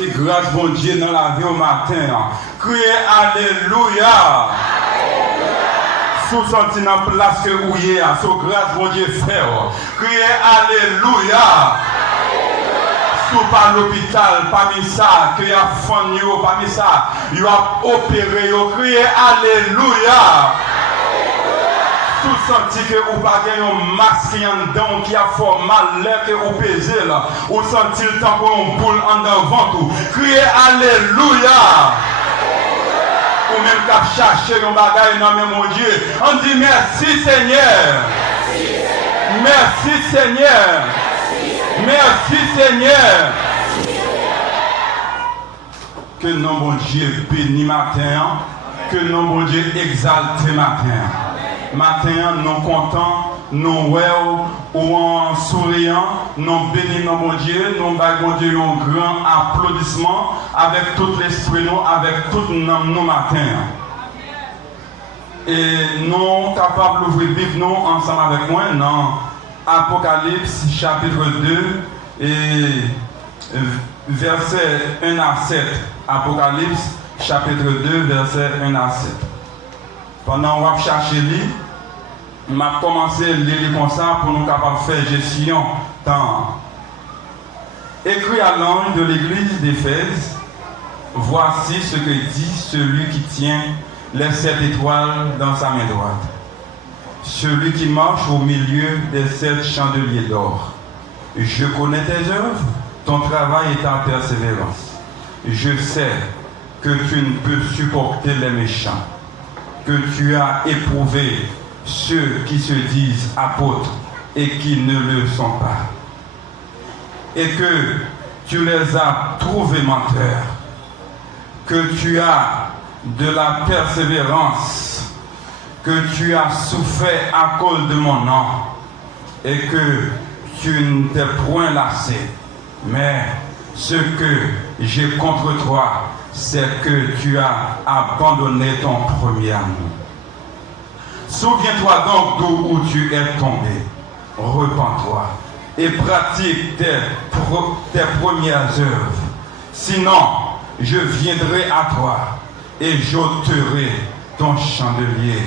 senti grâce bon Dieu dans la vie au matin. Criez Alléluia. Sous senti dans la place que vous y êtes, sous grâce bon Dieu faire. Criez Alléluia. Sous par l'hôpital, parmi ça, que y a fond, parmi ça, il a opéré, criez Alléluia. Tout senti que vous n'avez pas un masque dedans qui a fait mal l'air que vous pesez là. Vous sentez le temps qu'on boule en devant tout. Criez Alléluia. Ou même qu'à chercher un bagage dans mon Dieu. On dit merci Seigneur. Merci Seigneur. Merci Seigneur. Que nom bon Dieu béni matin. Que nom bon Dieu exalté matin. Matin, nous contents, nous well, ou en souriant, nous bénissons mon Dieu, nous baillons Dieu un grand applaudissement avec tout l'esprit, nous, avec tout nos matin. Et nous sommes capables d'ouvrir la Bible nous ensemble avec moi dans Apocalypse chapitre 2 et versets 1 à 7. Apocalypse chapitre 2 versets 1 à 7. Pendant qu'on va chercher lui, on va commencer à lire comme ça pour nous capables de faire gestion temps. Écrit à l'ange de l'église d'Éphèse, voici ce que dit celui qui tient les 7 étoiles dans sa main droite, celui qui marche au milieu des 7 chandeliers d'or. Je connais tes œuvres, ton travail et ta persévérance. Je sais que tu ne peux supporter les méchants, que tu as éprouvé ceux qui se disent apôtres et qui ne le sont pas, et que tu les as trouvés menteurs, que tu as de la persévérance, que tu as souffert à cause de mon nom, et que tu ne t'es point lassé. Mais ce que j'ai contre toi, c'est que tu as abandonné ton premier amour. Souviens-toi donc d'où tu es tombé. Repens-toi et pratique tes premières œuvres. Sinon, je viendrai à toi et j'ôterai ton chandelier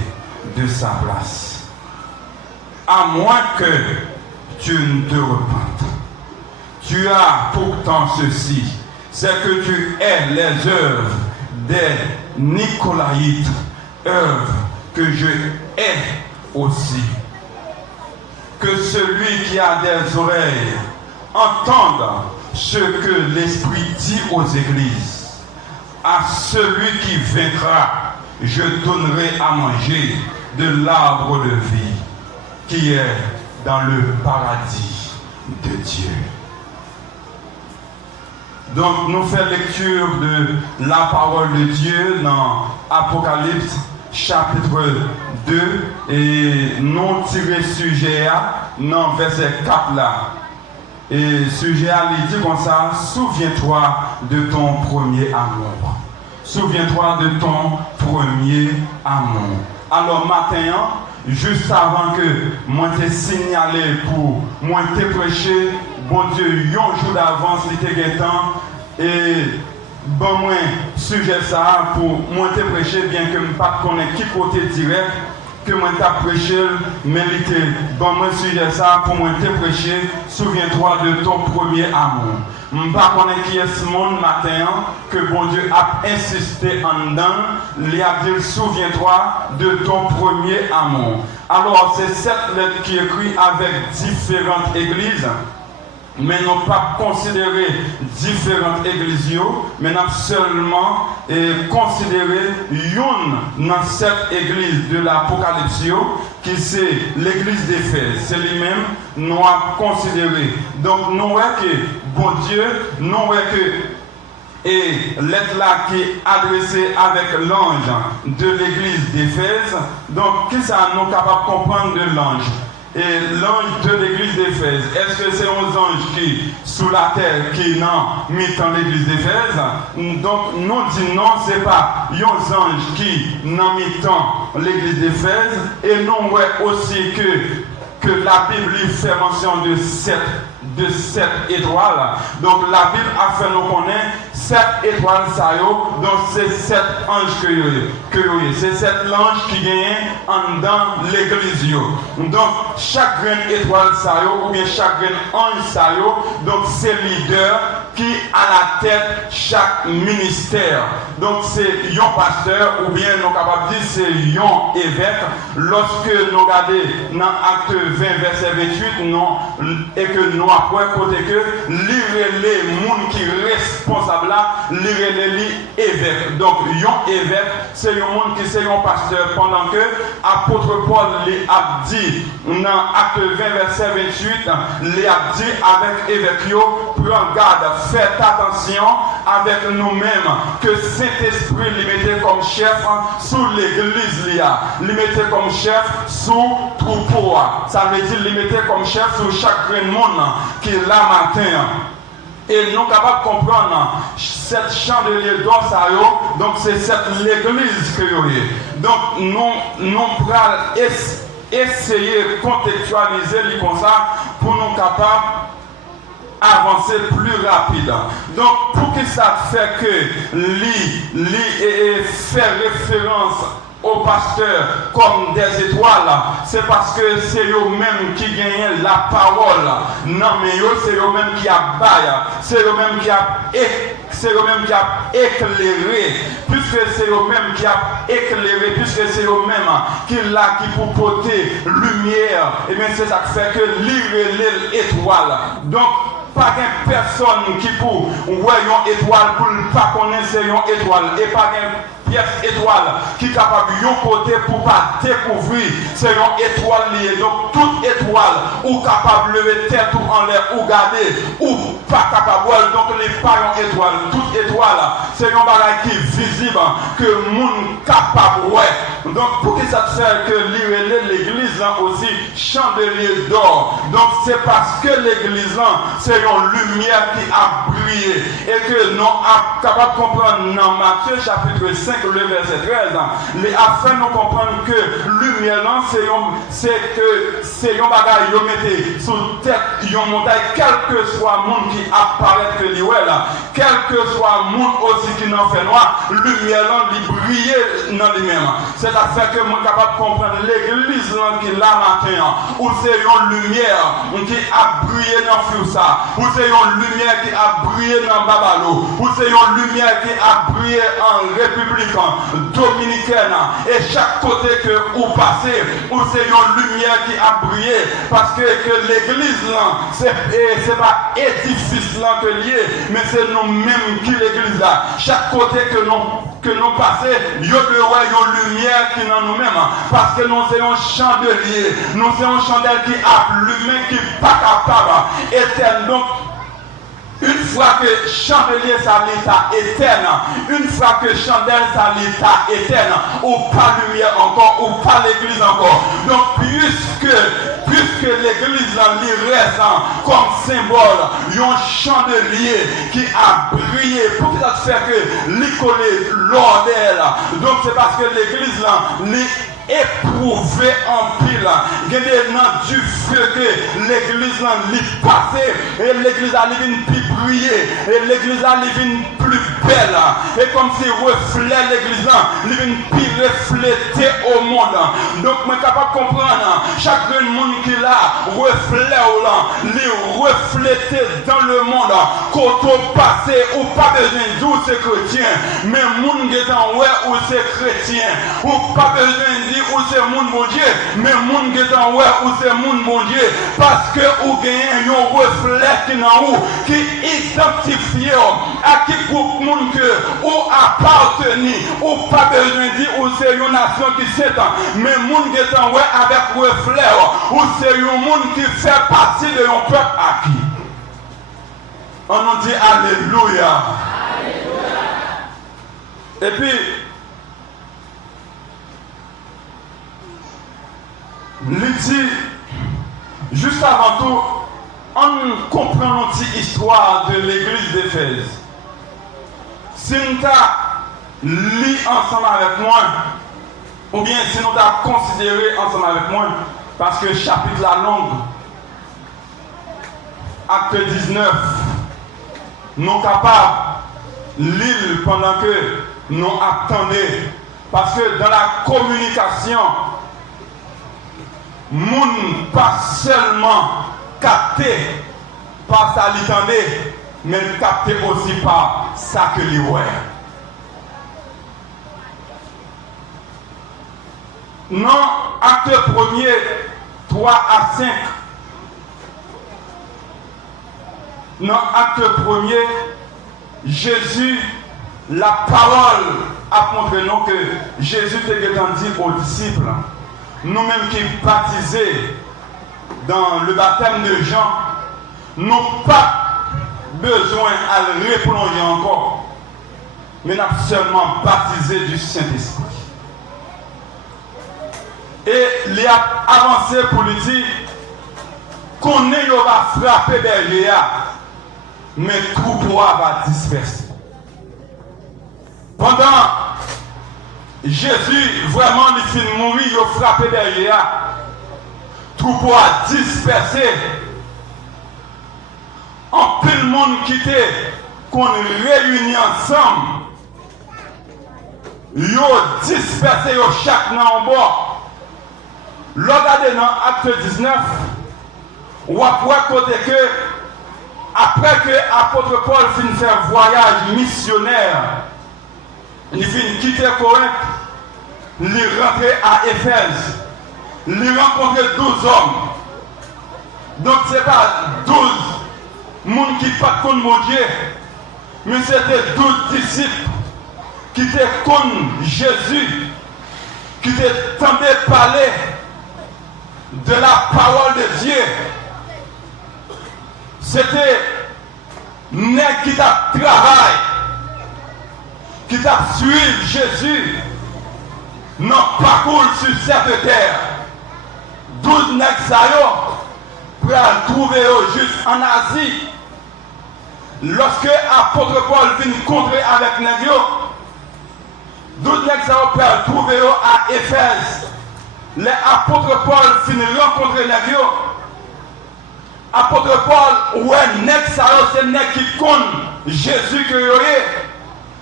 de sa place. À moins que tu ne te repentes. Tu as pourtant ceci, c'est que tu aies les œuvres des Nicolaïtes, œuvres que je hais aussi. Que celui qui a des oreilles entende ce que l'Esprit dit aux églises. À celui qui vaincra, je donnerai à manger de l'arbre de vie qui est dans le paradis de Dieu. Donc, nous faisons lecture de la parole de Dieu dans Apocalypse chapitre 2 et nous tirons sujet dans verset 4 là. Et sujet il dit comme ça, souviens-toi de ton premier amour. Souviens-toi de ton premier amour. Alors matin, juste avant que moi te signalé pour moi te prêcher, bon Dieu, un jour d'avance, il était temps et bon moi sujet ça pour moi te prêcher bien que je ne pas connaître qui côté direct que moi t'a prêché, mais il était bon moi sujet ça pour moi te prêcher, souviens-toi de ton premier amour. Je ne sais pas qui est ce monde matin que bon Dieu a insisté en dedans, il a dit souviens-toi de ton premier amour. Alors c'est cette lettre qui est écrite avec différentes églises, mais non pas considérer différentes églises, mais non seulement considérer une dans cette église de l'Apocalypse qui c'est l'église d'Éphèse. C'est lui-même nous a considéré. Donc nous voyons que bon Dieu, nous voyons que et lettre là qui est adressée avec l'ange de l'église d'Éphèse. Donc qu'est-ce que nous sommes capables de comprendre de l'ange? Et l'ange de l'église d'Éphèse, est-ce que c'est un ange qui sous la terre qui n'a mis dans l'église d'Éphèse? Donc nous disons non, ce n'est pas un ange qui n'a mis dans l'église d'Éphèse. Et nous voyons aussi que la Bible fait mention de sept étoiles. Donc la Bible a fait nous connaître 7 étoiles ça yo, donc c'est 7 anges que c'est 7 anges qui gagnent en dans l'église yo. Donc chaque graine étoile ça yo, ou bien chaque graine ange ça yo, donc c'est leader qui à la tête chaque ministère. Donc c'est un pasteur ou bien nous capable dire c'est un évêque. Lorsque nous regardons dans Acte 20 verset 28 non, et que nous après côté que lire les gens qui responsables là, lire les évêques. Donc un évêque c'est un monde qui c'est un pasteur pendant que apôtre Paul les a dit dans Acte 20 verset 28 les a dit avec évêque yo prends garde, faites attention avec nous-mêmes que Saint-Esprit les mettait comme chef sous l'église il mettait comme chef sous troupeau. Ça veut dire les mettait comme chef sous chaque monde qui est là matin. Et nous sommes capables de comprendre cette chandelier d'or, donc c'est cette l'église que vous avez. Donc nous allons essayer de contextualiser comme ça pour nous capables avancer plus rapide. Donc pour que ça fait que faire référence aux pasteurs comme des étoiles, c'est parce que c'est eux-mêmes qui gagnent la parole. Non mais c'est eux-mêmes qui abaillent, c'est eux-mêmes qui éclairé, puisque c'est eux-mêmes qui a éclairé, puisque c'est eux-mêmes qui l'a qui pour porter lumière, et bien c'est ça qui fait que lire l'étoile. Donc pas qu'une personne qui pour voir une étoile pour ne pas connaître une étoile, et pas qu'une pièce étoile qui est capable de côté pour pas découvrir c'est une étoile liée. Donc toute étoile ou capable de lever tête ou en l'air ou garder ou pas capable, donc les pas une étoile. Toute étoile c'est un bagage qui est visible que le monde capable ouais. Donc pour que ça te fait que l'église aussi chandelier d'or. Donc c'est parce que l'église c'est une lumière qui a brillé et que nous sommes capables de comprendre dans Matthieu chapitre 5 le verset 13 afin de comprendre que lumière c'est un bagage qui mettez sous tête une montagne, quel que soit le monde qui apparaît que là, quel que soit le monde aussi qui n'en fait noir, lumière qui brille dans lui-même. C'est à fait que nous sommes capables de comprendre l'église qui est là matin, où c'est une lumière qui a brillé dans Foussa, où c'est une lumière qui a brillé dans Babalo, où c'est une lumière qui a brillé en République dominicaine, et chaque côté que vous passez, où c'est une lumière qui a brillé, parce que l'église là, c'est pas édifice là que lié, mais c'est nous-mêmes qui l'église là. Chaque côté que nous passons, il y a une lumière qui est dans nous-mêmes, parce que nous sommes un chandelier, nous sommes un chandelier qui a allumé, qui n'est pas capable d'éteindre. Donc, une fois que chandelier ça l'état éterne, une fois que chandelle ça l'état éterne, ou pas lumière encore, ou pas l'église encore. Donc puisque l'église reste comme symbole, un chandelier qui a brillé, pour que ça se fait que l'école l'or d'elle. Donc c'est parce que l'église éprouvé en pile. Il y a du feu que l'église est passée et l'église a plus briller et l'église a plus belle. Et comme si reflet l'église est plus reflété au monde. Donc, je suis capable de comprendre chaque monde qui l'a reflet reflété dans le monde. Quand on passe, ou pas besoin de dire c'est chrétien, mais monde qui est en ouais ou c'est chrétien, ou pas besoin de dire ou c'est monde mon Dieu, mais monde qui est en ouais ou c'est monde mon Dieu, parce que vous gagnez un reflet qui est en vous, qui identifie à qui groupe monde que vous appartenez, ou pas besoin de dire ou c'est une nation qui s'étend, mais monde qui est en ouais avec reflet, ou c'est un monde qui fait partie de un peuple acquis. On nous dit Alléluia. Alléluia. Et puis, il dit, juste avant tout, on comprend notre histoire de l'église d'Éphèse. Si nous avons lu ensemble avec moi, ou bien si nous avons considéré ensemble avec moi, parce que le chapitre la longue, acte 19, nous sommes capables l'île pendant que nous attendons. Parce que dans la communication, moun pas seulement capté par ça l'entendait, mais capté aussi par ça que lui voit. Non, acte 1er, 3 à 5. Non, acte 1er, Jésus, la parole a montré nous que Jésus était dit aux disciples, nous-mêmes qui baptisés dans le baptême de Jean, n'avons pas besoin à le replonger encore, mais nous avons seulement baptisé du Saint-Esprit. Et il a avancé pour lui dire qu'on va frapper derrière, mais troupeau va disperser. Pendant Jésus vraiment il finit mourir, il a frappé derrière, troupeau a dispersé. En peu de monde quitté, qu'on réunit ensemble, ils ont dispersé chaque en bord. Regardez dans Acte 19, on va voir côté que, après que l'apôtre Paul finit faire un voyage missionnaire, il finit quitter Corinthe, il est rentré à Éphèse, il a rencontré 12 hommes. Donc ce n'est pas 12 personnes qui ne pas contre mon Dieu, mais c'était 12 disciples qui étaient contre Jésus, qui étaient tentés parler de la parole de Dieu. C'était nègres qui t'a travaillé, qui t'a suivi Jésus, non parcours sur cette terre. 12 nègres pour trouver juste en Asie. Lorsque l'apôtre Paul vient contrer avec nègres, 12 nègres pour trouver à Éphèse. Les apôtres Paul finissent rencontrer les vieux. Apôtre Paul, ouais, c'est nèg qui compte Jésus que vous avez.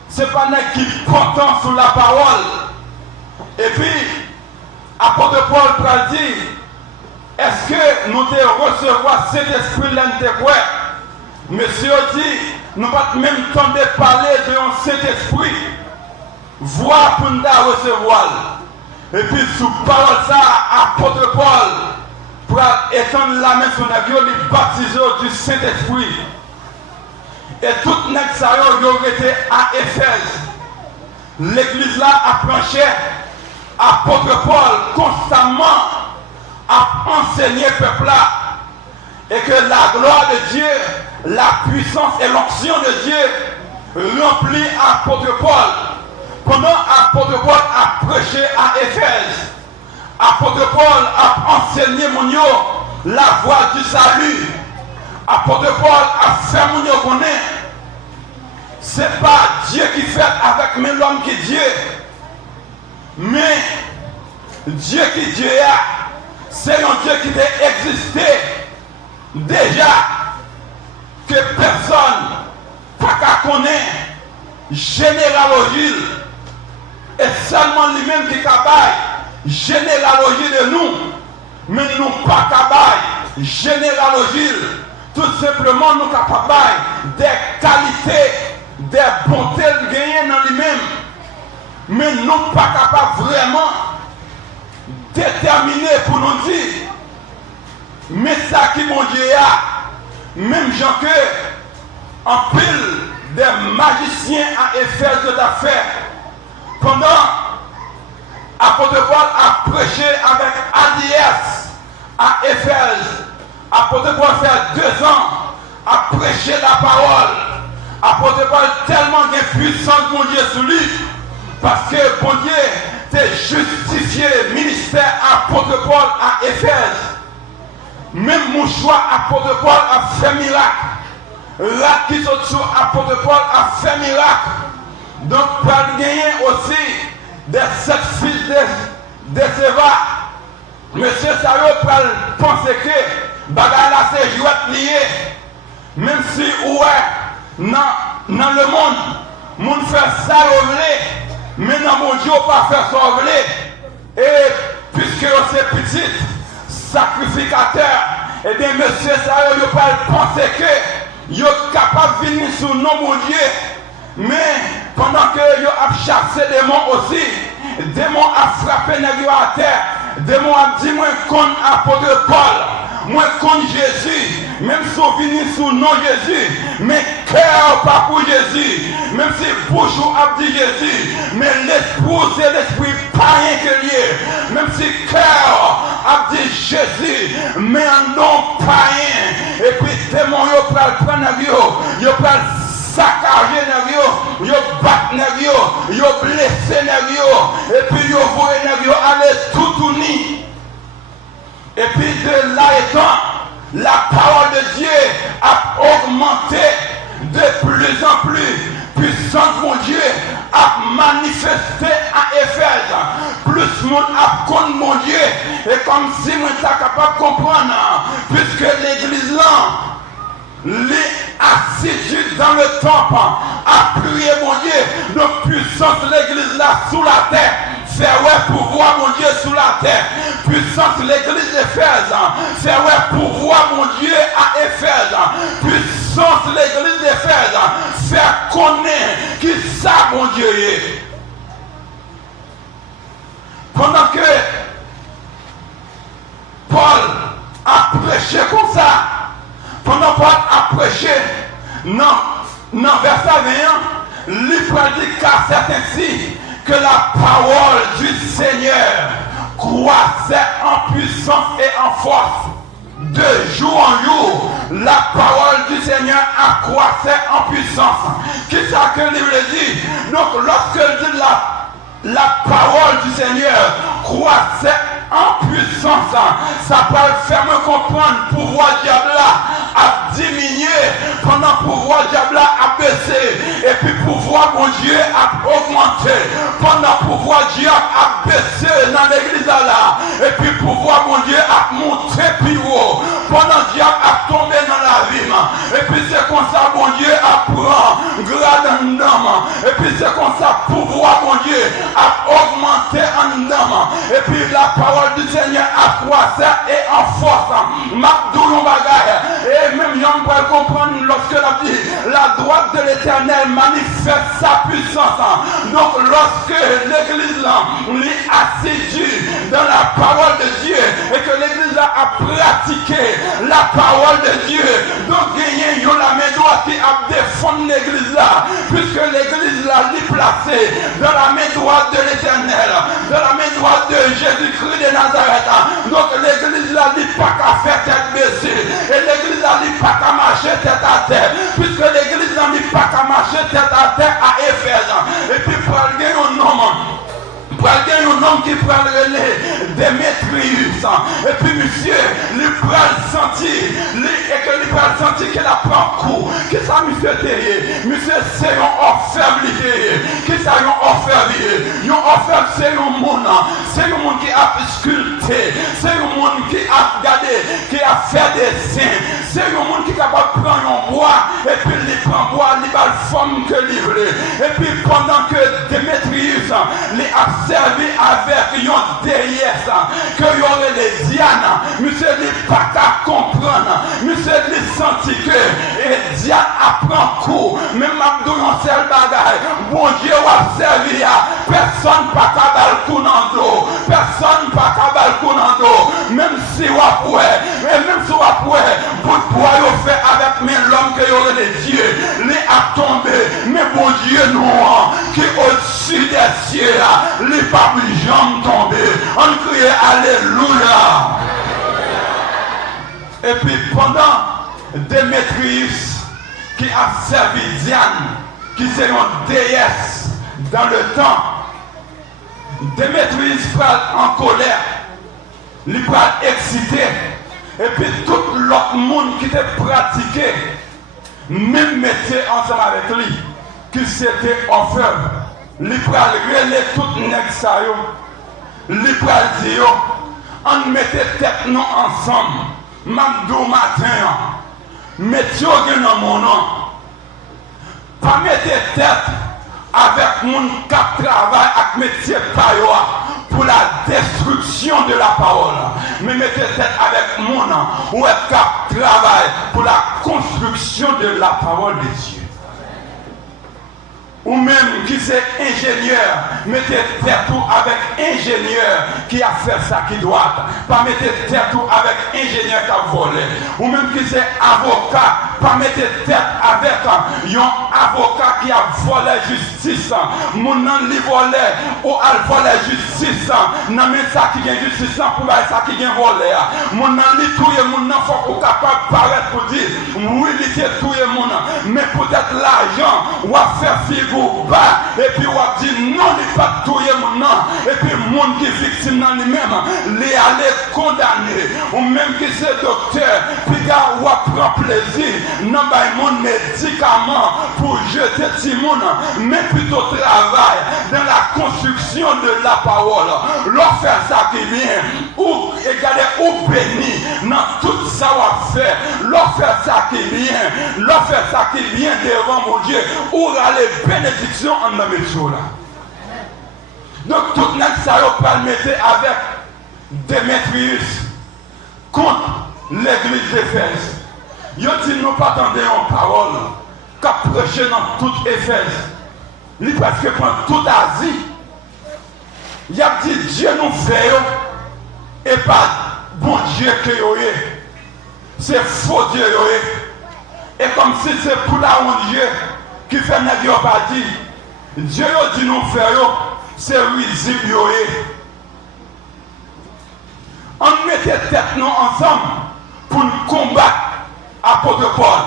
Ce n'est pas nèg qui portant sur la parole. Et puis, apôtre Paul peut dire, est-ce que nous devons recevoir cet esprit là-dedans? Monsieur dit, nous ne pouvons même temps de parler de cet esprit. Voir pour nous recevoir. Et puis, sous parole ça, apôtre Paul, pour étendre la main sur l'avion, il baptise du Saint-Esprit. Et tout le monde qui était à Éphèse. L'église là a planché, apôtre Paul constamment a enseigné le peuple là. Et que la gloire de Dieu, la puissance et l'onction de Dieu remplit apôtre Paul. Pendant l'apôtre Paul a prêché à Éphèse, l'apôtre Paul a enseigné la voie du salut. L'apôtre Paul a fait mon Dieu connaître. Ce n'est pas Dieu qui fait avec même l'homme qui est Dieu. Mais Dieu qui est Dieu, c'est un Dieu qui a existé déjà, que personne n'a connaître généalogie. Et seulement lui-même qui est capable de généalogie de nous, mais nous pas capable de généalogie. Tout simplement nous capables des qualités, des bontés gagnées dans lui-même, mais nous pas capables vraiment déterminer pour nous dire, mais ça qui mon Dieu a, même gens que en pile des magiciens à Éphèse de l'affaire. Pendant l'apôtre Paul a prêché avec Adiès à Éphèse, l'apôtre Paul fait 2 ans à prêcher la parole. L'apôtre Paul tellement de puissance mon Dieu sur lui, parce que bon Dieu t'a justifié le ministère apôtre Paul à Éphèse. Même mon choix apôtre Paul a fait miracle. Là qui sont sur apôtre Paul a fait miracle. Donc, Paul gagne aussi des 7 fils de Séva. Monsieur Sario peut penser que bagarre c'est jouet lié. Même si, ouais, dans le monde, Moun fait ça mais dans mon Dieu pas faire ça. Et puisque c'est petit sacrificateur, et bien monsieur ça yo pas penser que yo capable de venir sous nom mon Dieu. Mais pendant que yo a chassé des démons aussi, démons a frappé nèg yo à terre, démons a dit moi contre apôtre Paul, moi contre Jésus, même si on vient sous nom Jésus, mais cœur pas pour Jésus, même si bouche a dit Jésus, mais l'esprit c'est l'esprit païen que lié, même si cœur a dit Jésus, mais un nom païen, et puis démons yo pral prendre yo pral saccager nèg yo bat nèg yo blessé nèg yo, et puis yo voye nèg yo aller tout uni. Et puis de là étant, la parole de Dieu a augmenté de plus en plus. Puissance mon Dieu a manifesté à Éphèse. Plus monde a connu mon Dieu. Et comme si moi suis capable de comprendre, puisque l'église là, les assidus dans le temple a prié mon Dieu, de puissance l'église là sous la terre. Faire ouais pouvoir mon Dieu sous la terre. Puissance l'église d'Éphèse. Faire ouais pouvoir mon Dieu à Éphèse. Puissance l'église d'Éphèse. Faire connaître qui ça mon Dieu est. Pendant que Paul a prêché comme ça, pendant Paul a prêché, non verset 21, l'Église dit car c'est ainsi que la parole du Seigneur croissait en puissance et en force. De jour en jour, la parole du Seigneur accroissait en puissance. Qu'est-ce que l'Église dit? Donc lorsque dit la parole du Seigneur croissait en puissance, ça peut faire me comprendre le pouvoir diable a diminué pendant le pouvoir diable a baissé, et puis le pouvoir mon Dieu a augmenté pendant le pouvoir diable a baissé dans l'église là, et puis le pouvoir mon Dieu a monté plus haut pendant le diable a tombé dans la vie, et puis c'est comme ça mon Dieu apprend grade en dedans, et puis c'est comme ça pouvoir mon Dieu a augmenté en dedans, et puis la parole du Seigneur accroissait et en force. M'abdoulon bagaille. Et même j'en peux comprendre lorsque la droite de l'Éternel manifeste sa puissance. Donc lorsque l'église est assidue dans la parole de Dieu et que l'église a pratiqué la parole de Dieu, donc gagner la main droite qui a défendu l'église là, puisque l'église là est placée dans la main droite de l'Éternel, dans la main droite de Jésus-Christ de Nazareth. Donc l'église là n'est pas qu'à faire tête baissée, et l'église là n'est pas qu'à marcher tête à terre, puisque l'église là n'est pas qu'à marcher tête à terre à Éphèse. Et puis pour aller un homme qui prend le relais Démétrius, et puis monsieur, il prend le senti, et que il prend le senti qu'il a pris un coup. Qu'est-ce que monsieur terrier? Monsieur, c'est un orfèvre terrier. Qu'est-ce que c'est un orfèvre? Un orfèvre, c'est un monde qui a sculpté, c'est un monde qui a gardé, qui a fait des seins, c'est un monde qui est capable de prendre un bois, et puis il prend bois, il va le forme que livrer. Et puis pendant que Démétrius, il a servi avec une déesse que y aurait les Diane, monsieur n'est pas qu'à comprendre, monsieur n'est senti que et Diane apprend coup, même Abdou yon seul bagaille, bon Dieu a servi à personne pas qu'à bal coup dans l'eau, personne pas qu'à bal coup dans l'eau, même si on a pour même si on a pour bout de fait avec mes l'homme que y aurait les dieux, les a tombé, mais bon Dieu non, qui au-dessus des cieux, les pas jamais tombé. On crie Alléluia. Et puis pendant Démétrius qui a servi Diane, qui c'est une déesse dans le temps, Démétrius parle en colère, il parle excité, et puis tout l'autre monde qui était pratiqué, même métier ensemble avec lui, qui c'était orfèvre, il parle relais tout nèg sa yo. Les pradio, on mettait tête nous ensemble, Mamdou matin, mettez dans mon nom, pas mettez tête avec mon cap travail avec métier pour la destruction de la parole. Mais mettez tête avec mon ou est cap travail pour la construction de la parole de Dieu. Ou même qui c'est ingénieur, mettez tête avec ingénieur qui a fait ça qui doit. Pas mettez tête avec ingénieur qui a volé. Ou même qui c'est avocat, pas mettez tête avec un avocat qui a volé justice. Mon nom li volé ou a volé justice. Non mais ça qui gagne justice pour ça qui gagne volé. Mon nom li touye mon nom faut capable paraître pour dire oui li c'est touye mon nom. Mais peut-être l'argent ou à faire et puis on dit non, il n'est pas tout mon nom. Et puis le monde qui est victime dans lui-même, il est allé condamner. Ou même qui c'est docteur, puis on prend plaisir dans le monde médicament pour jeter tout le monde, mais plutôt travail dans la construction de la parole. Leur faire ça qui vient, ou regarder ou béni dans tout ça on fait. Leur faire ça qui vient, leur faire ça qui vient devant mon Dieu, ou aller bénédiction en la métro là. Donc tout le ça va mettre avec Démétrius contre l'église d'Éphèse. Ils dit nous pas attendre en parole qu'a prêché dans toute Éphèse. Il parce que pendant toute Asie, il a dit Dieu nous fait et pas bon Dieu que est. C'est faux Dieu est. Et comme si c'est pour la honte Dieu qui fait n'a pas dit Dieu dit nous faire c'est risible on mettait tête nous ensemble pour nous combattre apôtre Paul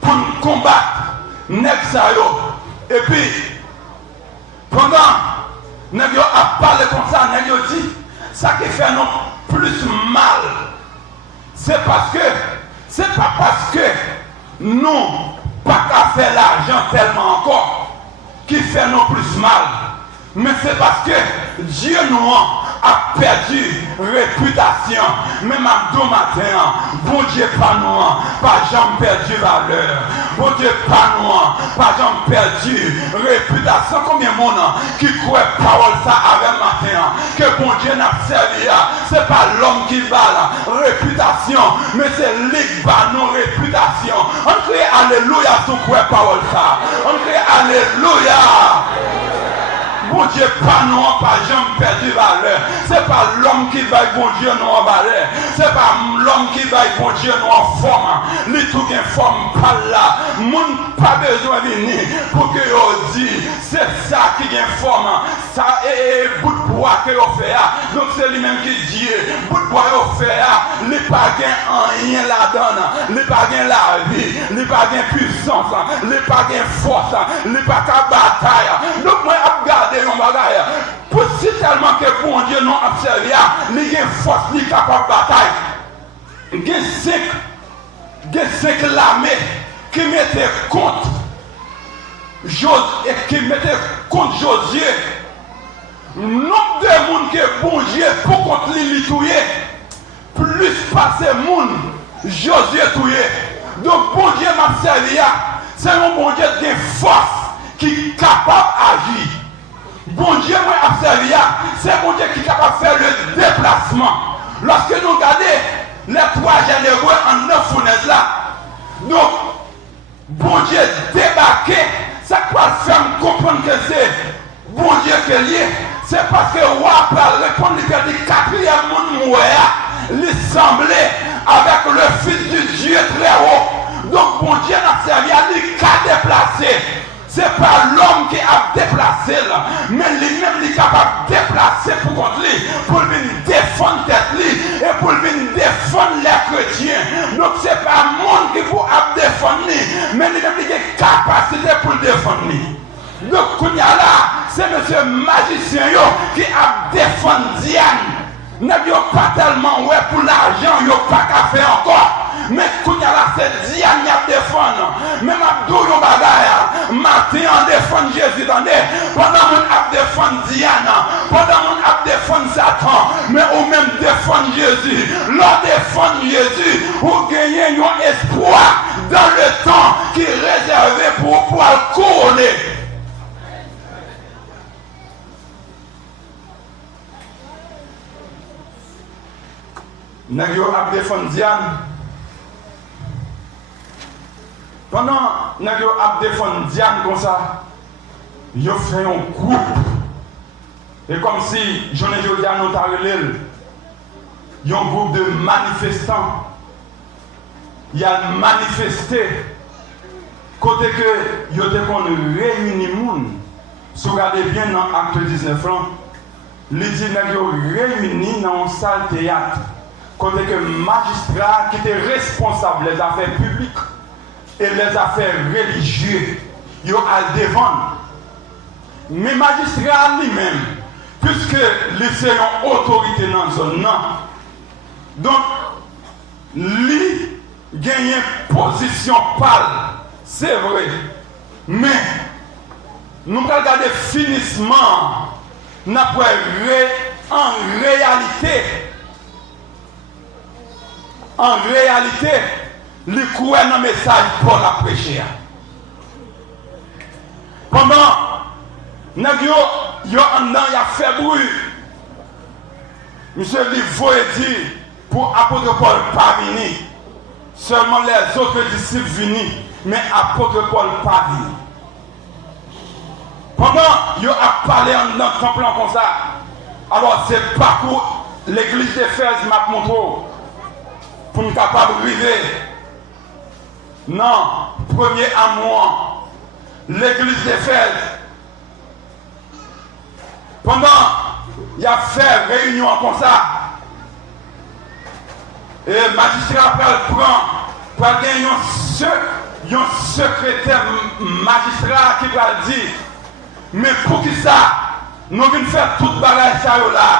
pour nous combattre Nexayo et puis pendant nèg yo a parlé comme ça nèg yo dit ça qui fait nous plus mal c'est pas parce que nous pas qu'à faire l'argent tellement encore qui fait nous plus mal. Mais c'est parce que Dieu nous a perdu réputation. Même à deux matins, bon Dieu pas nous, pas jamais perdu valeur. Bon Dieu pas nous, pas jamais perdu réputation. Combien de monde qui croit parole ça avec matin que bon Dieu n'a servi. C'est pas l'homme qui va la réputation, mais c'est lui qui va nos réputations. On crie alléluia sous quoi parole ça. On crie alléluia. Bon Dieu, pas nous, pas jamais perdu valeur. C'est pas l'homme qui va bon Dieu nous en valeur. C'est pas l'homme qui va bon Dieu nous en forme. Les tout en forme pas là. Moun pas besoin de venir pour que vous dise c'est ça qui est forme. Ça est bout de bois que vous fait. Donc c'est lui-même qui dit bout de bois que vous fait. Les pas rien là-dedans. Les pas la vie. Les pas puissance. Les pas force. Les pas bataille. Donc moi je regarde un bagage. Pour si tellement que bon Dieu non observé, il y a une force qui est capable de bataille. Il y a 5 l'armée qui mettaient contre Josué. Nombre de monde que bon Dieu pour contre lui tuer, plus passer monde Josué tuer. Donc bon Dieu m'a servi, c'est un bon Dieu qui a une force qui est capable d'agir. Bon Dieu m'a servi, c'est bon Dieu qui est capable de faire le déplacement. Lorsque nous regardons les 3 généraux en 9 fournaises là, donc bon Dieu débarqué, ça va faire comprendre que c'est bon Dieu qui est lié. C'est parce que roi peut répondre que le 4e monde mourir, il semblait avec le Fils du Dieu très haut. Donc bon Dieu n'a servi à lui qu'à déplacer. C'est pas l'homme qui a déplacé là, mais lui-même il est capable de déplacer pour contre lui, pour venir défendre tête lui et pour venir défendre les chrétiens. Donc c'est pas le monde qui peut défendre lui, mais lui-même il a capacité pour le défendre lui. Donc là, c'est monsieur magicien qui a défendu Diane. N'a pas tellement ouais pour l'argent, il n'y a pas qu'à faire encore. Mais là, c'est Diane qui a défendu. Même Abdou yon bagaya, matin en défendu Jésus. Pendant qu'on a défendu Diane, pendant qu'on a défendu Satan, mais on même défend Jésus. L'on défend Jésus, ou gagner un espoir dans le temps qui est réservé pour pouvoir couronner. nèg yo a défendre Diane. Pendant nèg yo a défendre Diane comme ça, yo fait un groupe. Et comme si j'en ai dit à notre relève, il y a un groupe de manifestants. Il y a manifesté côté que il y a réuni monde. Si vous regardez bien dans l'acte 19 ans, les dit réunis dans une salle théâtre. Côté que magistrats qui étaient responsables des affaires publiques et les affaires religieuses, ils ont à devant. Mais magistrats lui-même, puisque les sont autorité dans la zone, donc, lui gagne une position pâle, c'est vrai. Mais, nous allons regarder finissement, en réalité, le croit dans le message pour la prêcher. Pendant, il y a fait bruit. Monsieur Livaux dit, pour apôtre Paul pas venir. Seulement les autres disciples venus, mais apôtre Paul pas venir. Pendant il a parlé dans le temple comme ça, alors c'est pas pour l'église d'Éphèse m'a montré pour nous capable de vivre. Non, premier amour, l'église d'Éphèse. Pendant il a fait réunion comme ça, et le magistrat prend un secrétaire magistrat qui va dire, mais pour qui ça, nous venons faire toute bagage ça là.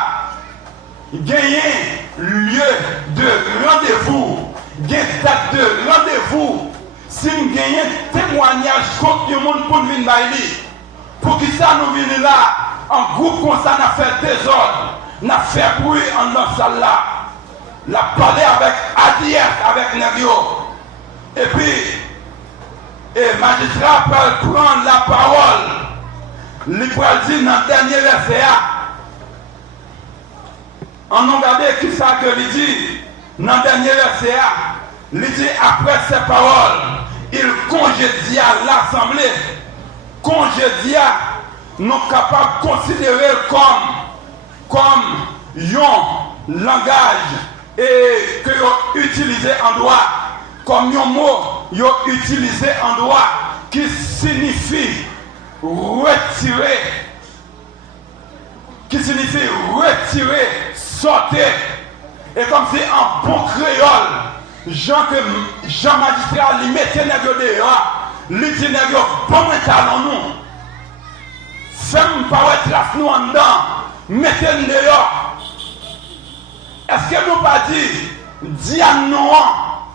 Gagner lieu de rendez-vous, gagner date de rendez-vous. Si nous gagnons témoignage contre le monde pour nous venir pour qui ça nous venons là, en groupe comme ça, nous avons fait désordre, nous avons fait bruit en dans salle là. La parler avec Adiès, avec Nevio. Et puis, le magistrat peut prendre la parole. Il peut dire dans le dernier verset. On a regardé qui ça que il dit. Dans le dernier verset, il dit après ces paroles, il congédia l'assemblée. Congédia, nous capables de considérer comme un langage et que vous utilisez en droit, comme un mot vous utilisez en droit qui signifie retirer, sortir. Et comme si en bon créole, Jean magistrat lui mettait nègre dehors, lui dit nègre bon talon nous. Femme pas trace nous en dedans, mettez dehors. Est-ce que nous pas dit Diane Noir,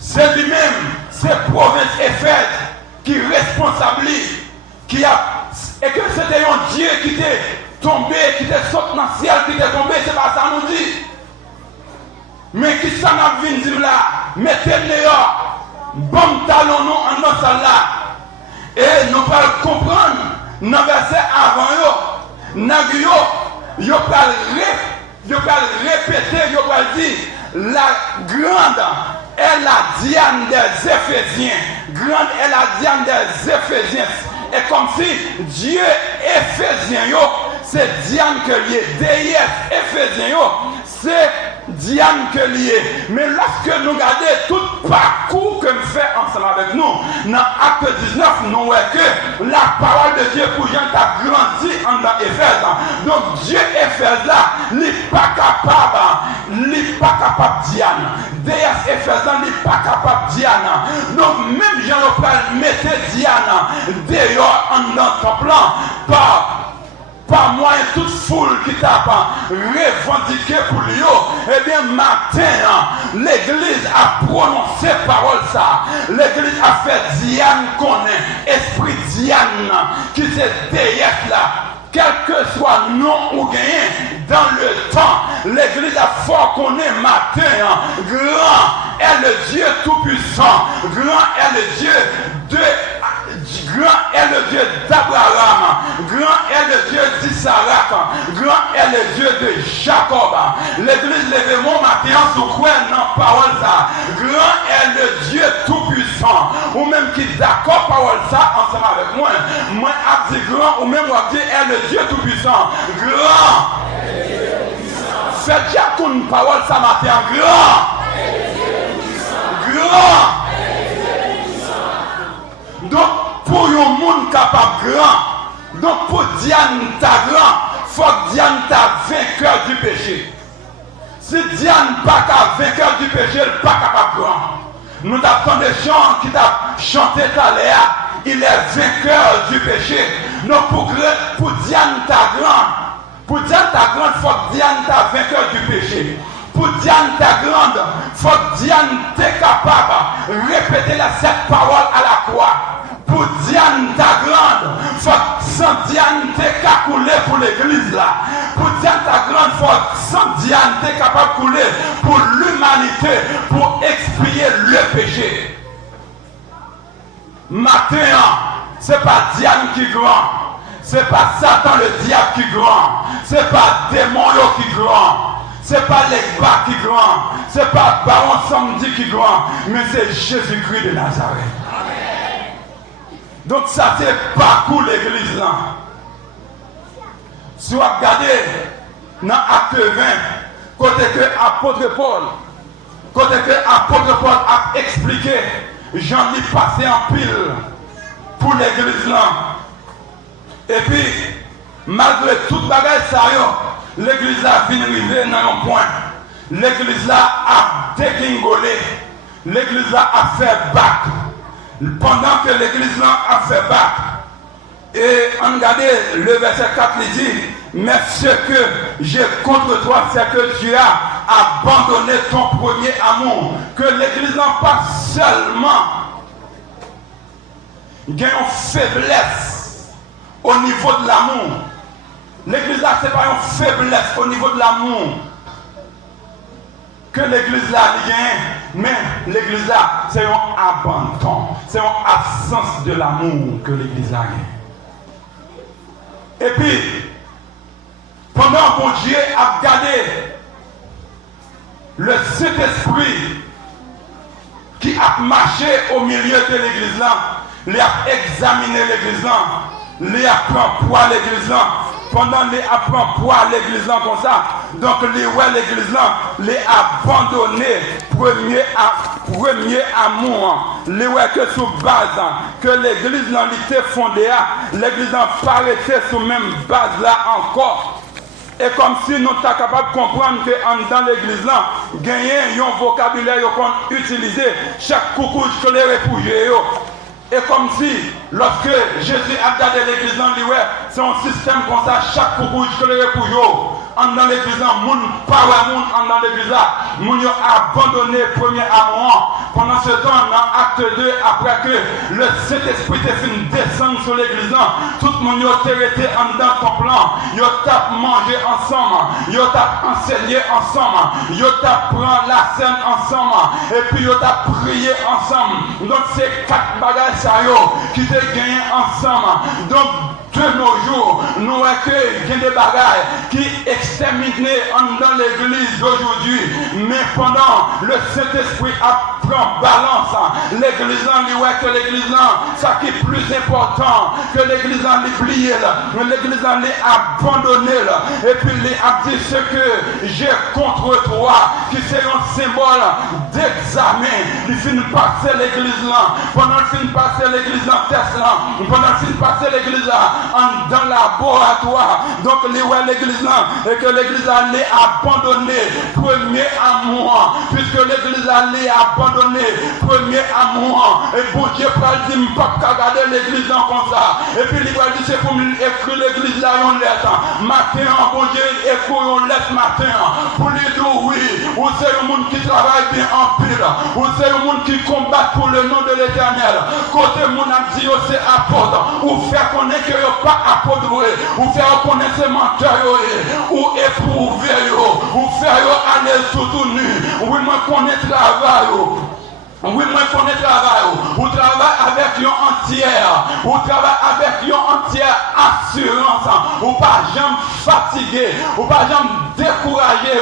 c'est lui-même, c'est province Éphèse qui est responsable, qui a, et que c'était un Dieu qui était tombé, qui était sauté dans le ciel, qui était tombé, c'est pas ça nous dit. Mais qui s'en a vu dire là, mettez dehors, bon talon nous en notre salle là. Et nous allons comprendre, dans le verset avant, yo parle répéter, yo parle dire, la grande est la Diane des Éphésiens. Grande est la Diane des Éphésiens. Et comme si Dieu Éphésien, c'est Diane que lié. Déesse Éphésien, c'est Diane que lié. Mais lorsque nous regardons tout parcours que nous faisons ensemble avec nous, dans Acte 19, nous voyons que la parole de Dieu pour Jean a grandi en Éphèse. Donc Dieu Éphèse là, il n'est pas capable Diane. Déesse Éphésien n'est pas capable Diane. Donc même Jean-Paul mettait Diane dehors en notre temple par moi et toute foule qui t'a revendiqué pour lui. Eh bien, matin, l'église a prononcé parole ça. L'église a fait Diane connaît, esprit Diane, qui c'est déesse là. Quel que soit nom ou gagné dans le temps, l'église a fort connaît matin. Grand est le Dieu tout-puissant. Grand est le Dieu grand est le Dieu d'Abraham, grand est le Dieu d'Isaac, d'Isaac, grand est le Dieu de Jacob. L'église lève mon matin sous quoi dans parole ça. Grand est le Dieu tout-puissant. Ou même qui d'accord parole ça ensemble avec moi. Moi, a dit grand, ou même on dit est le Dieu tout-puissant. Grand. Faites déjà une parole ça matin. Grand. Grand. Donc, pour un monde capable grand, donc pour Diane ta grand, il faut que Diane ta vainqueur du péché. Si Diane pas qu'à vainqueur du péché, elle n'est pas capable grand. Nous avons des gens qui ont chanté tout à l'heure, il est vainqueur du péché. Donc pour Diane ta grand, pour Diane ta grande, il faut que Diane ta vainqueur du péché. Pour Diane ta grande, il faut que Diane t'es capable de répéter cette parole à la croix. Pour Diane ta grande, il faut que sans Diane t'es capable de couler pour l'église là. Pour Diane ta grande, il faut que sans Diane t'es capable de couler pour l'humanité, pour expier le péché. Matin, ce n'est pas Diane qui grand, ce n'est pas Satan le diable qui grand, ce n'est pas démon qui grand. C'est pas les bas qui grand, c'est pas Baron Samedi qui grand, mais c'est Jésus-Christ de Nazareth. Amen. Donc ça c'est parcours l'église là. Si vous regardez dans Acte 20, côté que l'apôtre Paul, a expliqué, j'en ai passé en pile pour l'église là. Et puis, malgré toute bagarre ça l'église a fini arriver dans un point. L'église là a dégringolé. L'église là a fait battre. Pendant que l'église là a fait battre. Et regardez le verset 4 il dit, mais ce que j'ai contre toi, c'est que tu as abandonné ton premier amour. Que l'église là pas seulement gagne une faiblesse au niveau de l'amour. L'église là, ce n'est pas une faiblesse au niveau de l'amour que l'église là gagne, mais l'église là, c'est un abandon, c'est une absence de l'amour que l'église là gagne. Et puis, pendant que Dieu a gardé le Saint-Esprit qui a marché au milieu de l'église là, il a examiné l'église là, il a pris poids l'église là. Pendant les apprend poids l'église là comme ça, donc les ouais l'église là, les abandonné premier amour, les ouais que sous base que l'église là était fondée, l'église là pas resté sous même base là encore. Et comme si nous sommes capables de comprendre que dans l'église là, gagner un vocabulaire qu'on utilise chaque coucou que les réfugiés. Et comme si, lorsque Jésus a gardé l'église dans l'Ioué, c'est un système comme ça, chaque coucou que les réfugiés. Dans l'église, moun pas moun dans l'église là, moun yo abandonné premier amour. Pendant ce temps, dans acte 2, après que le Saint-Esprit est fini descendre sur l'église là, tout le monde a été en dans ton plan, yo t'a mangé ensemble, yo t'a enseigné ensemble, yo t'a pris la scène ensemble, et puis yo t'a prié ensemble. Donc c'est 4 bagages qui te gagnent ensemble. Donc de nos jours, nous accueillons des bagages qui exterminent dans l'église d'aujourd'hui. Mais pendant le Saint-Esprit prend balance, l'église que l'église ça qui est plus important que l'église oublié, l'église abandonné. Et puis il a dit ce que j'ai contre toi, qui c'est un symbole d'examen. Il finit passer l'église là, pendant qu'il finit passer l'église là, pendant qu'il finit passer l'église là, dans le laboratoire. Donc l'église là, et que l'église allait abandonner premier amour, puisque l'église allait abandonner premier amour. Et bon Dieu va dire, je ne peux pas regarder l'église là comme ça. Et puis il va dire, c'est pour écrire l'église là une lettre. Matin, bon Dieu, écrit une lettre matin. Pour lui dire oui, ou c'est le monde qui travaille bien en pile, ou c'est le monde qui combat pour le nom de l'éternel. Côté mon a dit, c'est apôtre, ou faire connaître que pas apôtre, ou faire connaître ces menteurs, ou éprouver, ou faire aller sous nu, ou moi connaître travail. Oui, moi je connais le travail. Ou travaille avec une entière. Ou travaille avec une entière assurance. ou pas jamais fatigué, ou pas jamais découragé,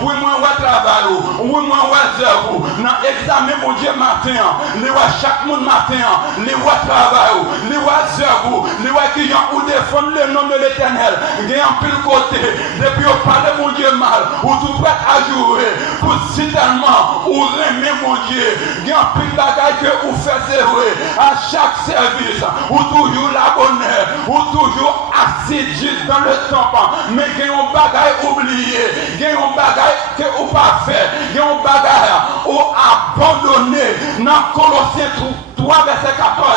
oui, moi, on travaille, oui, moi, on œuvre, dans l'examen, mon Dieu, matin, les voix chaque monde matin, les voix travail, les voix œuvre, les voix qui ont ou défendre le nom de l'Éternel, il y a un pile côté, depuis on parle, mon Dieu, mal, ou tout prêt à jouer, pour si tellement, ou remet, mon Dieu, il y a un pile bagaille que vous faites vrai, à chaque service, ou toujours la bonheur, ou toujours assidu dans le temps, mais il y a un bagaille oublié, il y a un bagaille que vous pas fait, il y a un bagaille ou abandonné dans Colossiens 3 verset 14.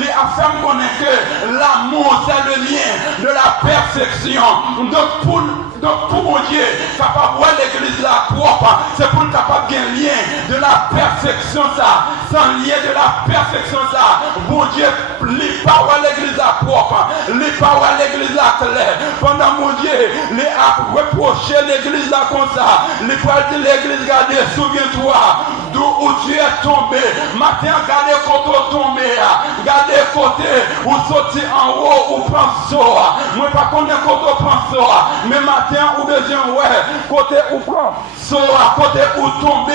Les affaires connaissent que l'amour c'est le lien de la perfection. Donc pour mon Dieu, capable de voir l'église là propre, c'est pour capable de lien de la perfection ça. Sans lien de la perfection ça, bon Dieu, les pas voir l'église là propre, les pas voir l'église là claire. Pendant mon Dieu, les a reproché l'église là comme ça. Les pas dire l'église, regardez, souviens-toi d'où tu es tombé. Matin, regardez côté tombé, regardez côté où sorti en haut ou prend sort. Moi pas connaître côté prend sort, mais matin ou besoin ouais côté où prend sort, côté où tomber.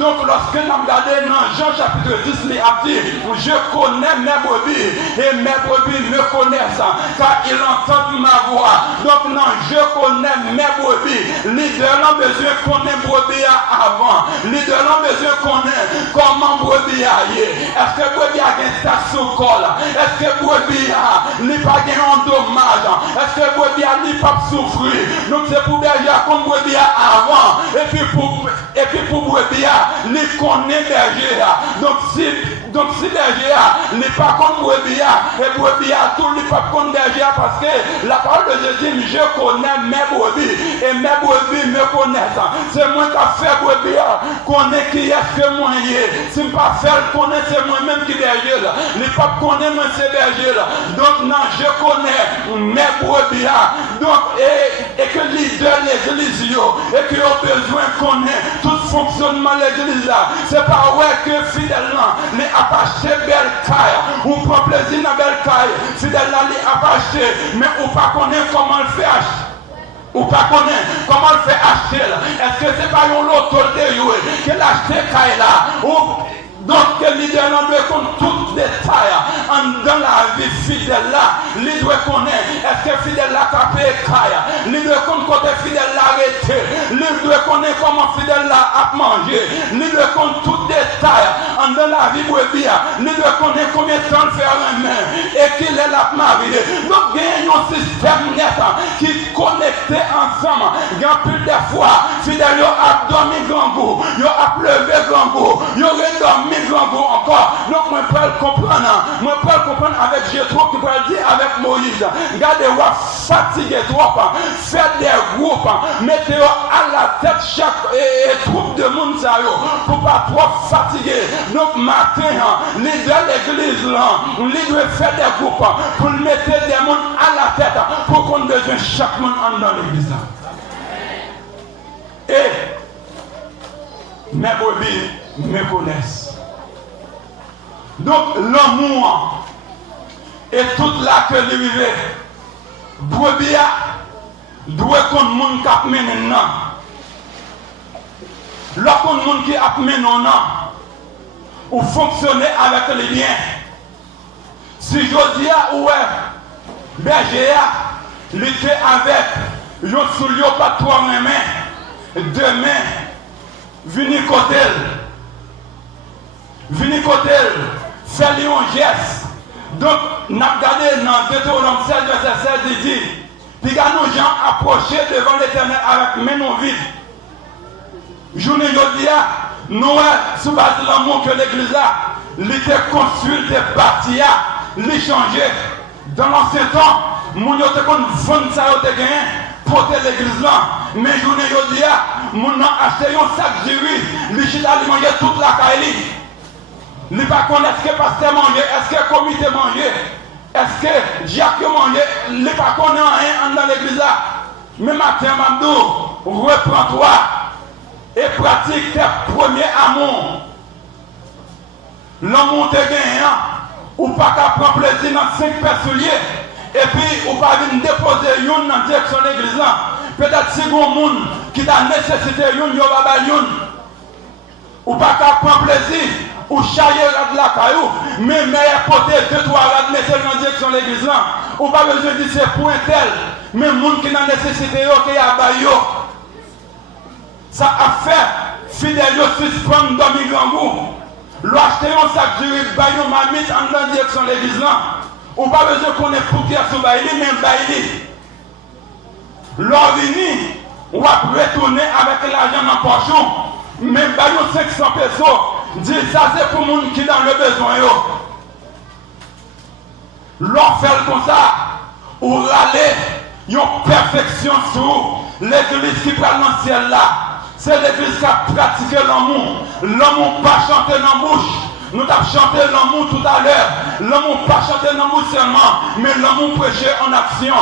Donc lorsque nous regardons dans Jean chapitre 10, il a dit je connais mes brebis et mes brebis me connaissent car ils entendent ma voix. Donc non, je connais mes brebis. Leader n'a besoin qu'on ait brebis avant. Leader n'a besoin qu'on ait comment brebis aille. Est-ce que brebis a un station col? Est-ce que brebis a n'est pas un dommage? Est-ce que brebis a n'est pas souffrir? Donc c'est pour berger comme brebis avant. Et puis pour brebis a les connaît berger. Donc si berger n'est pas comme brebis et brebis a tout n'est pas comme berger parce que la parole de Jésus dit je connais mes brebis et mes brebis me connaissent. C'est moi qui a fait brebis connaît qui est-ce que moi y est. Si je ne pas faire connaître c'est moi-même qui berger là. Les pas connaît moi c'est berger là. Donc non je connais mes brebis donc et que leader l'église et qui ont besoin qu'on ait tout fonctionnement de l'église là. C'est pas ouais que fidèle là les attaché belle caille ou prend plaisir dans belle caille. Fidèle là les attaché mais on pas connaît comment le faire. Ou pas connaît comment le fait acheter là. Est-ce que c'est pas une autorité qui l'a acheté caille là ou donc le leader doit connaître tout détail dans la vie fidèle là. Il doit connaître est-ce que fidèle là capé caille. Il doit connaître côté fidèle là arrêté. Il doit connaître comment fidèle là a mangé. Il doit connaître tout détail dans la vie brebis. Il doit connaître combien de temps faire un main et qu'il est là marié. Donc il y a un système net qui connecté ensemble. Il y a plus de fois fidèle a dormi grand goût, il a levé grand goût, il a dormi grand goût encore. Donc moi peux comprendre avec Jétro qui peut dire avec Moïse. Regardez-vous fatigué trop, faites des groupes, mettez-vous à la tête chaque troupe de monde pour pas trop fatiguer. Donc matin, leader de l'église là, il doit faire des groupes pour mettre des monde à la tête pour qu'on besoin chaque monde dans l'église là. Et mes brebis me connaissent. Donc l'amour et toute la que lui vivait, brebis doit qu'on monde qui a mené non. Lorsqu'on monde qui a mené non, ou fonctionner avec les liens. Si je dis à ouais, berger lutter avec, je suis pas trois mains, demain, venir côté, faire un geste. Donc, nous avons regardé dans Deutéronome 16, verset 16, il dit, puis quand nous gens approchés devant l'Éternel avec main non vide. Journée aujourd'hui, nous, sous base de l'amour que l'Église a, l'été construit, l'été bâti, l'été changé. Dans l'ancien temps, nous avons vendu ça, porter l'église là. Mais journée aujourd'hui, nous avons acheté un sac de riz, l'église a mangé toute la caille. Il ne pas connaître est-ce que le pasteur mange, est-ce que le comité mange, est-ce que Jacques mange, il ne pas connaître rien dans l'église là. Mais matin, Mamdou, reprends-toi et pratique tes premiers amours. L'amour te gagne, ou pas qu'à prendre plaisir dans 5 paires souliers. Et puis, on va venir déposer une dans la direction de l'église là. Peut-être si vous avez monde qui a nécessité une, il va pas une. Ou pas qu'à prendre plaisir, ou chailler de la caillou, mais meilleur côté, 2-3 rades, mettez dans la direction de l'église là. Ou pas besoin de dire c'est pour un tel, mais le monde qui a nécessité, qui a baillé. Ça a fait, fidèle, suspendre dans le grand goût. L'acheter un sac de riz, baillé, mamite, en dans la direction de l'église là. Ou pas besoin qu'on ait pour dire sur baillé, mais baillé. L'ordini, on va retourner avec l'argent dans le pochon. Mais baillons 500 pesos. Dis ça c'est pour les gens qui ont le besoin. L'on fait comme ça. Ou râler. Une perfection sur l'église qui prend dans le ciel là. C'est l'église qui a pratiqué l'amour. L'amour pas chanté dans la bouche. Nous avons chanté l'amour tout à l'heure. L'amour pas chanté l'amour seulement, mais l'amour prêché en action.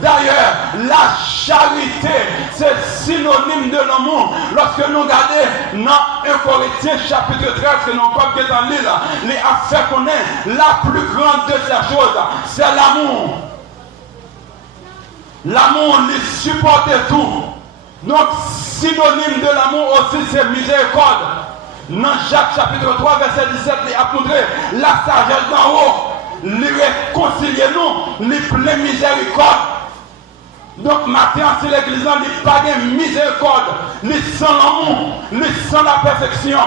D'ailleurs, la charité, c'est synonyme de l'amour. Lorsque nous regardons dans 1 Corinthiens chapitre 13, que nous pas bien dans l'île, les affaires qu'on est, la plus grande de ces choses, c'est l'amour. L'amour, il supporte tout. Donc, synonyme de l'amour aussi, c'est miséricorde. Dans Jacques chapitre 3, verset 17, il a montré la sagesse d'en haut. Il réconcilie nous, il plein miséricorde. Donc, maintenant, si l'église n'a pas de miséricorde, il sent l'amour, il sent la perfection.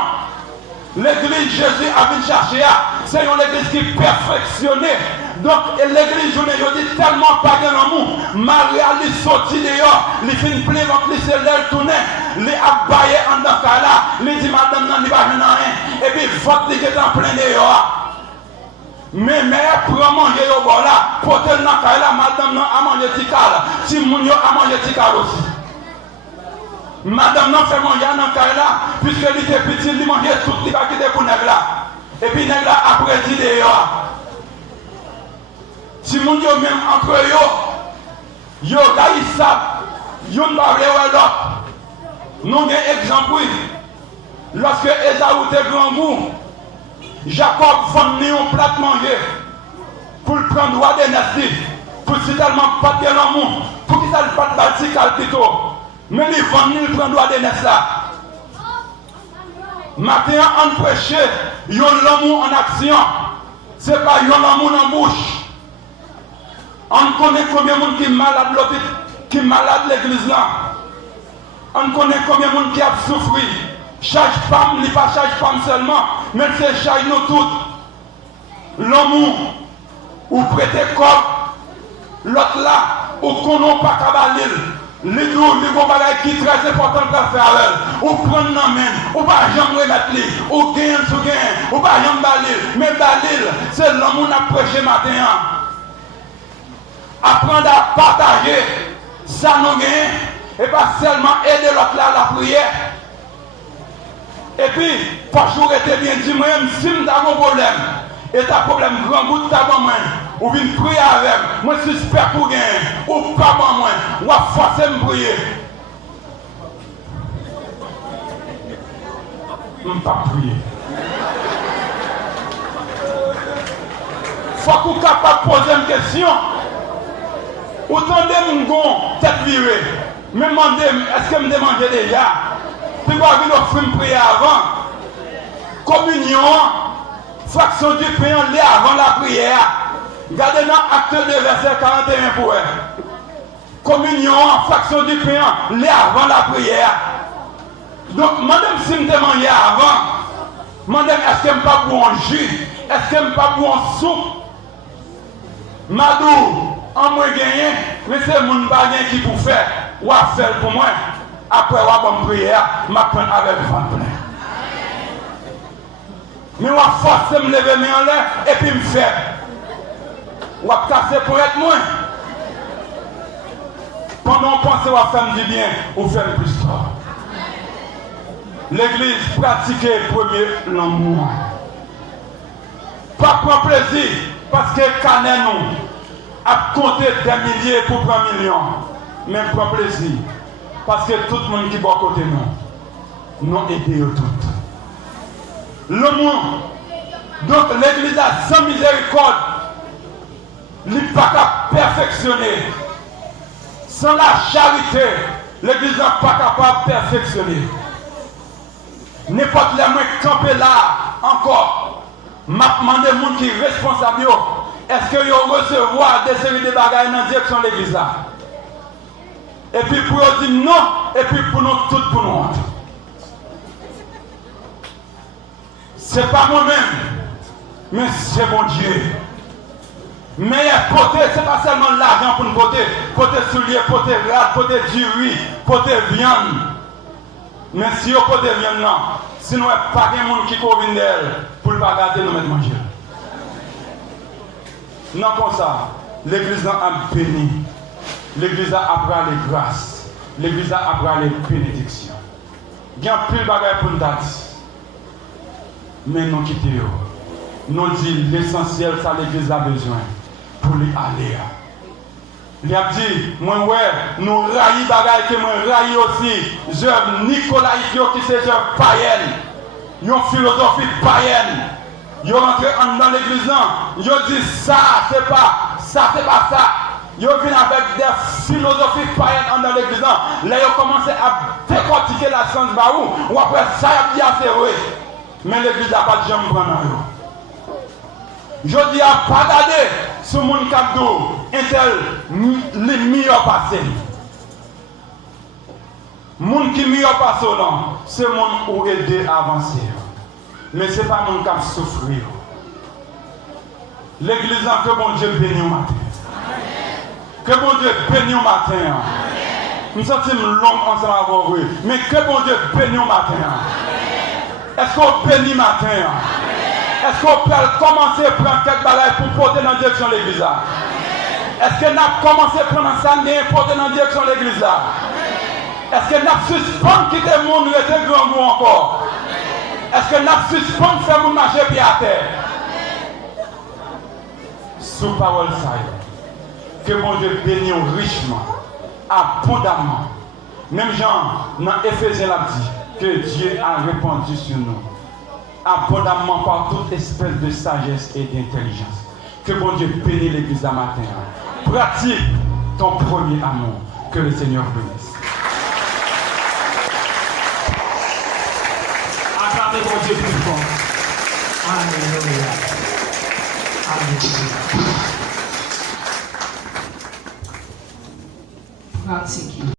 L'église Jésus a venu chercher, c'est une église qui est perfectionnée. Donc l'église je dis tellement pas de l'amour. Maria lui sortit dehors, il finit plein de lycée l'air tourné, il a baillé en dans là, il dit madame non, il va rien. Et puis votre qui est en plein dehors. Mais mère prend manger au bord là, pour tel dans là, madame non a mangé tikal, si mon yo a mangé tikal aussi. Madame non fait manger dans là, puisque il était petit, il mangeait tout qui va quitter pour nègre là. Et puis nègre là après dit dehors. Si moun yo même entre yo gaïsap, yo n'parle l'autre. Nous avons un exemple. Lorsque Esaü était grand goût, Jacob vendait un plat manger pour prendre droit des nastifs, pour si tellement pas de l'amour, pour qu'il ne pas de baltical plutôt. Mais il vendait, il prend droit des nastifs là. Maintenant, on prêche, yon l'amour en action. Ce n'est pas yon l'amour en bouche. On connaît combien de monde qui est malade l'hôpital, qui est malade l'église là. On connaît combien de monde qui a souffert. Chaque femme, n'est pas chaque femme seulement, mais c'est chaque nous toutes. L'amour, ou prêter corps, l'autre là, ou qu'on n'a pas cabalil. Les deux, les gros bagages qui sont très importants pour faire avec elle. Ou prendre la main, ou pas jamais remettre les, ou gagner sous gain, ou pas jamais balil. Mais balil, c'est l'amour n'a prêché matin. Apprendre à partager, ça nous gagne, et pas seulement aider l'autre là à la prière. Et puis, pas toujours être bien dit, moi-même, si tu as un problème, et tu as un problème grand bout de ta main, ou viens prier avec, moi je suis super pour gagner, ou pas moi, ou à forcer me prier. Je ne peux pas prier. Il faut qu'on soit capable de poser une question. Autant de mon gon, tête virée. Me demandez, est-ce que je me demande déjà? Puis voir venir offrir me prier avant. Communion, fraction du pain, l'est avant la prière. Regardez dans Acte 2, verset 41 pour elle. Communion, fraction du pain, l'est avant la prière. Donc, madame, si je me demande avant, madame, est-ce que je ne pas boire un jus? Est-ce que je ne pas boire un soupe? Madou, en moi gagné, mais c'est mon bagage qui pour faire, ou à faire pour moi. Après, on va me prier, je vais prendre avec le ventre plein. Mais on va forcer me lever mes en l'air et puis me faire. On va casser pour être moins. Pendant qu'on pense qu'on va faire du bien, on fait plus fort. L'église pratique premier l'amour. Pas prendre plaisir, parce que Canet nous a compté des milliers pour prendre millions. Mais prendre plaisir, parce que tout le monde qui va à côté nous, nous aidons toutes. L'amour, donc l'église a sans miséricorde. il n'est pas capable de perfectionner. Sans la charité, l'église n'est pas capable de perfectionner. N'importe les moins camper là, encore, m'a demandé les gens qui sont responsables, est-ce qu'ils vont recevoir des séries de bagages dans la direction de l'église là? Et puis pour eux dire non, et puis pour nous tous pour nous honte. C'est pas moi-même, mais c'est mon Dieu. Mais porter, ce n'est pas seulement l'argent pour nous porter souliers, porter rade, porter du riz, porter viande. Mais si vous portez viande, non, si nous n'avons pas de monde qui convient d'elle pour ne pas garder nous mettre manger. Non, comme ça, l'église a béni. L'église a appris les grâces. L'église a appris les bénédictions. Il y a plus de bagages pour nous dire. Mais nous quittons. Nous disons l'essentiel, ça l'église a besoin pour lui aller. Il a dit, moi, ouais, nous raillons bagages que moi raillons aussi. Je Nicolas qui c'est œuvre païenne. Une philosophie païenne. Ils rentrent dans l'église, ils disent ça, c'est pas ça. Ils viennent avec des philosophies païennes dans l'église. Là, ils commencent à décortiquer la science baou. Ou après ça, ils disent c'est vrai. Mais l'église n'a pas de jambe prendre. Je dis à pas garder ce monde capdo, les meilleurs passés. Monde qui meilleur passé là, c'est le monde qui aider à avancer. Mais ce n'est pas le monde qui a souffert. L'église, que bon Dieu bénisse au matin. Que bon Dieu bénisse au matin. Nous sommes longs ensemble avec vous. Mais que bon Dieu bénisse au matin. Est-ce qu'on bénit le matin? Est-ce qu'on peut commencer à prendre quelques bagages pour porter dans la direction de l'église? Est-ce que nous avons commencé à prendre ça et porter dans la direction de l'église? Est-ce que nous avons suspendu quitter le monde et le grand goût encore? Est-ce que nous avons suspendu faire mon marcher pied à terre? Sous parole ça, que mon Dieu bénisse richement, abondamment. Même Jean, dans Éphésiens, l'a dit que Dieu a répandu sur nous abondamment par toute espèce de sagesse et d'intelligence. Que mon Dieu bénisse l'église à matin. Pratique ton premier amour. Que le Seigneur bénisse. Acclamez mon Dieu plus fort. Alléluia. Alléluia. Pratiquez.